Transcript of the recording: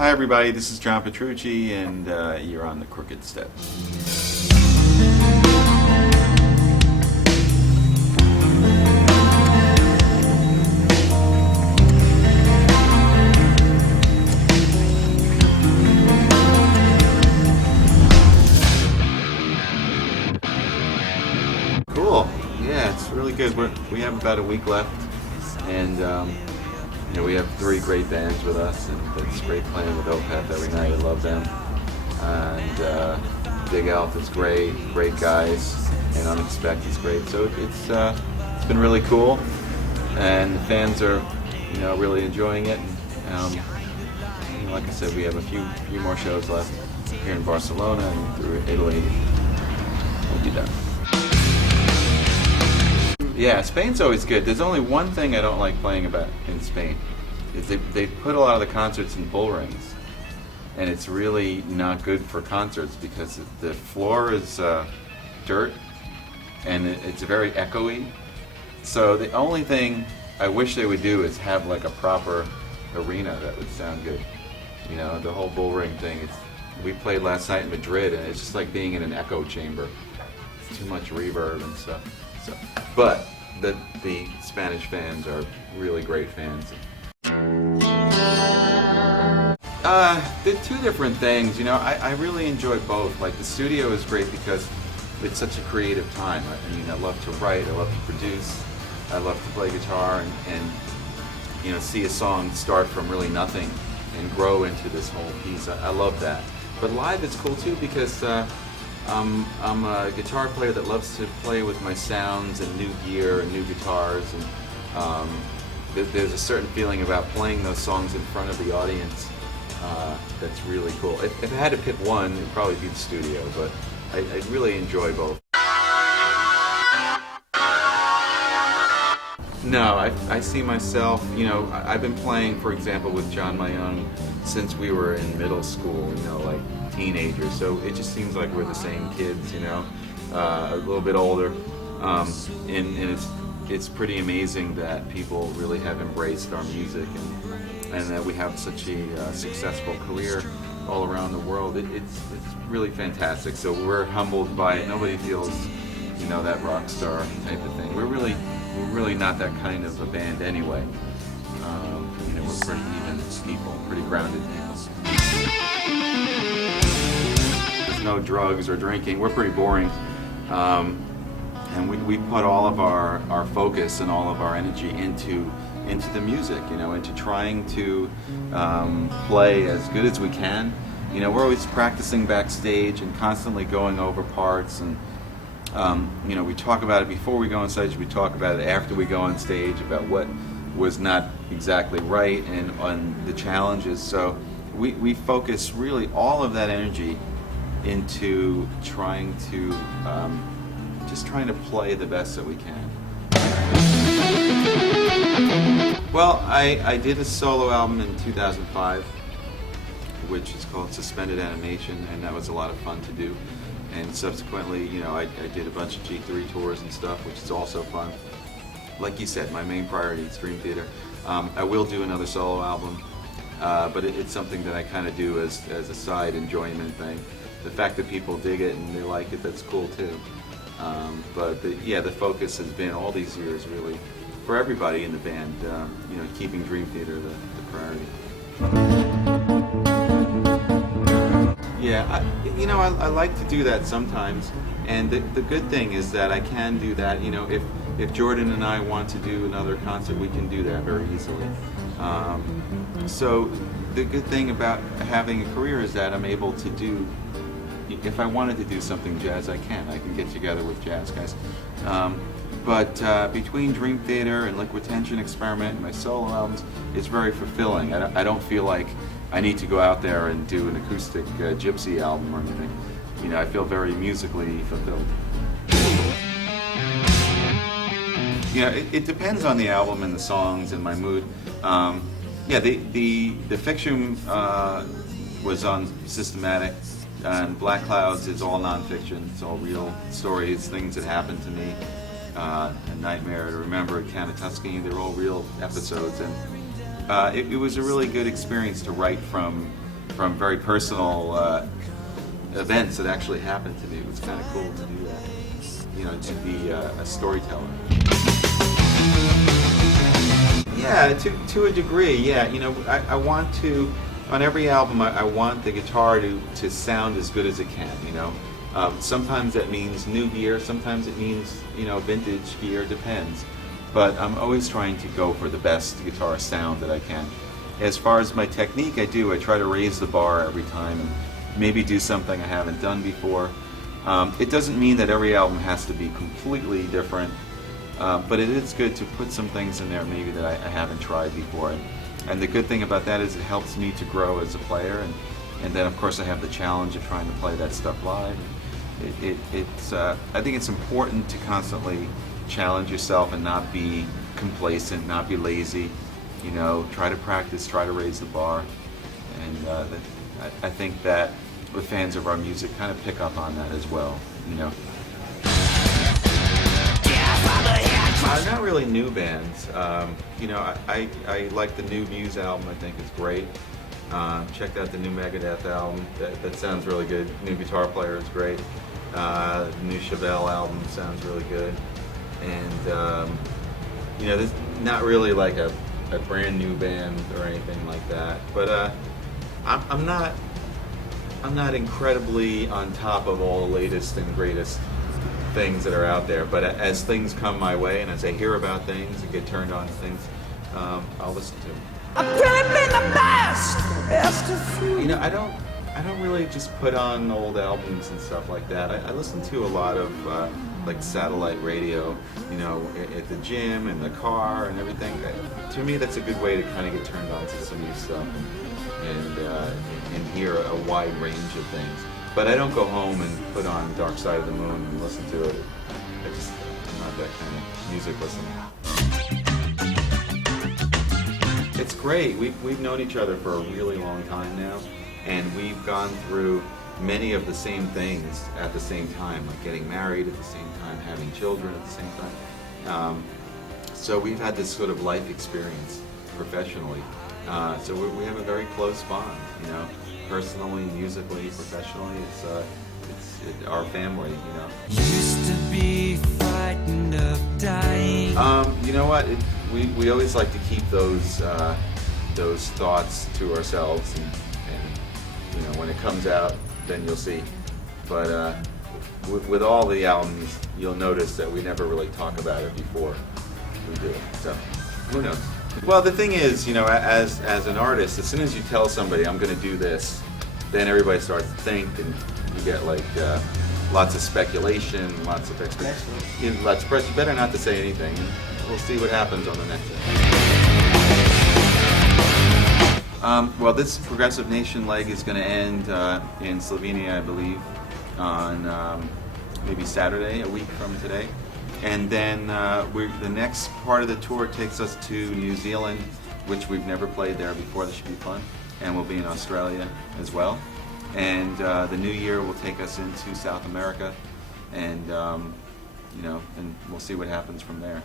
Hi everybody, this is John Petrucci and you're on the Crooked Step. Cool. Yeah, it's really good. We have about a week left, and we have 3 great bands with us, and it's great playing with Opeth every night. I love them. And Big Elf is great guys, and Unexpected is great. So it's been really cool, and the fans are really enjoying it. Like I said, we have a few more shows left here in Barcelona and through Italy. We'll be done. Yeah, Spain's always good. There's only one thing I don't like playing about in Spain. Is they put a lot of the concerts in bull rings, and it's really not good for concerts because the floor is dirt, and it's very echoey. So the only thing I wish they would do is have like a proper arena that would sound good. The whole bull ring thing. We played last night in Madrid, and it's just like being in an echo chamber. It's too much reverb and stuff. But the Spanish fans are really great fans. They're 2 different things. I really enjoy both. Like the studio is great because it's such a creative time. I love to write, I love to produce, I love to play guitar and see a song start from really nothing and grow into this whole piece. I love that. But live is cool too because I'm a guitar player that loves to play with my sounds and new gear and new guitars, and there's a certain feeling about playing those songs in front of the audience that's really cool. If I had to pick one, it'd probably be the studio, but I really enjoy both. No, I see myself, I've been playing, for example, with John Mayung since we were in middle school, like teenagers, so it just seems like we're the same kids, a little bit older, and it's pretty amazing that people really have embraced our music and that we have such a successful career all around the world. It's really fantastic, so we're humbled by it. Nobody feels, that rock star type of thing. We're really not that kind of a band anyway. We're pretty even people, pretty grounded people. There's no drugs or drinking. We're pretty boring. And we put all of our focus and all of our energy into the music, into trying to play as good as we can. We're always practicing backstage and constantly going over parts, and we talk about it before we go on stage, we talk about it after we go on stage, about what was not exactly right and on the challenges. So we focus really all of that energy into trying to play the best that we can. Well, I did a solo album in 2005, which is called Suspended Animation, and that was a lot of fun to do. And subsequently, I did a bunch of G3 tours and stuff, which is also fun. Like you said, my main priority is Dream Theater. I will do another solo album, but it's something that I kind of do as a side enjoyment thing. The fact that people dig it and they like it, that's cool too. But the focus has been all these years really, for everybody in the band, keeping Dream Theater the priority. Yeah, I like to do that sometimes, and the good thing is that I can do that. If Jordan and I want to do another concert, we can do that very easily. So the good thing about having a career is that I'm able to do, if I wanted to do something jazz, I can get together with jazz guys. But between Dream Theater and Liquid Tension Experiment and my solo albums, it's very fulfilling. I don't feel like I need to go out there and do an acoustic gypsy album or anything. I feel very musically fulfilled. It depends on the album and the songs and my mood. The Fiction was on Systematic, and Black Clouds is all nonfiction. It's all real stories, things that happened to me. A Nightmare to Remember, Count of Tuscany, they're all real episodes, and it was a really good experience to write from from very personal events that actually happened to me. It was kind of cool to do that, you know, to be a storyteller. Yeah, to a degree, yeah. You know, I want to, on every album, I want the guitar to sound as good as it can, you know. Sometimes that means new gear, sometimes it means, you know, vintage gear, depends. But I'm always trying to go for the best guitar sound that I can. As far as my technique, I try to raise the bar every time and maybe do something I haven't done before. It doesn't mean that every album has to be completely different, but it is good to put some things in there maybe that I haven't tried before. And the good thing about that is it helps me to grow as a player, and then of course I have the challenge of trying to play that stuff live. I think it's important to constantly challenge yourself and not be complacent, not be lazy. You know, try to practice, try to raise the bar, and I think that the fans of our music kind of pick up on that as well. You know. Not really new bands. You know, I like the new Muse album. I think it's great. Checked out the new Megadeth album. That sounds really good. New guitar player is great. The new Chevelle album sounds really good. And you know, there's not really like a brand new band or anything like that. But I'm not incredibly on top of all the latest and greatest things that are out there, but as things come my way and as I hear about things and get turned on to things, I'll listen to them. You know, I don't really just put on old albums and stuff like that. I listen to a lot of like satellite radio, you know, at the gym, in the car, and everything. To me, that's a good way to kind of get turned on to some new stuff and hear a wide range of things. But I don't go home and put on Dark Side of the Moon and listen to it. I'm not that kind of music listener. It's great. We've known each other for a really long time now, and we've gone through many of the same things at the same time, like getting married at the same time, having children at the same time. So we've had this sort of life experience professionally. So we have a very close bond, you know. Personally, musically, professionally, it's our family, you know. Used to be frightened of dying. You know what? We always like to keep those thoughts to ourselves, and you know, when it comes out, then you'll see. But with all the albums, you'll notice that we never really talk about it before we do it. So who knows? Well, the thing is, you know, as an artist, as soon as you tell somebody, I'm going to do this, then everybody starts to think, and you get like lots of speculation, lots of expectation, lots of pressure. You better not to say anything, and we'll see what happens on the next one. Well, this Progressive Nation leg is going to end in Slovenia, I believe, on maybe Saturday, a week from today. And then the next part of the tour takes us to New Zealand, which we've never played there before. This should be fun. And we'll be in Australia as well. And the new year will take us into South America, and you know, and we'll see what happens from there.